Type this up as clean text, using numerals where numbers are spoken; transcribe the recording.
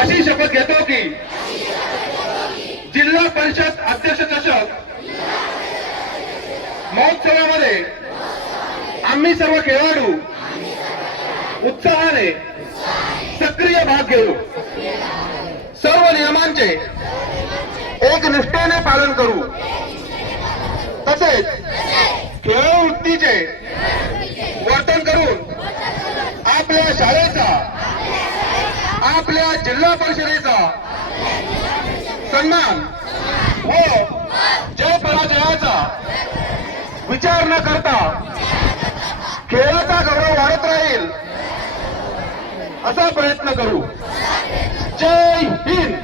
अशी शपथ घेतो की जिल्हा परिषद अध्यक्ष चषक महोत्सवामध्ये आम्ही सर्व खेळाडू उत्साहाने सक्रिय भाग घेऊ, सर्व नियमांचे एकनिष्ठेने पालन करू, तसेच खेळाडू वृत्तीचे वर्तन करून आपल्या शाळेचा, आपल्या जिल्हा परिषदेचा सन्मान व जय पराजयाचा विचार न करता खेळाचा गौरव वाढत राहील असा प्रयत्न करू. जय हिंद.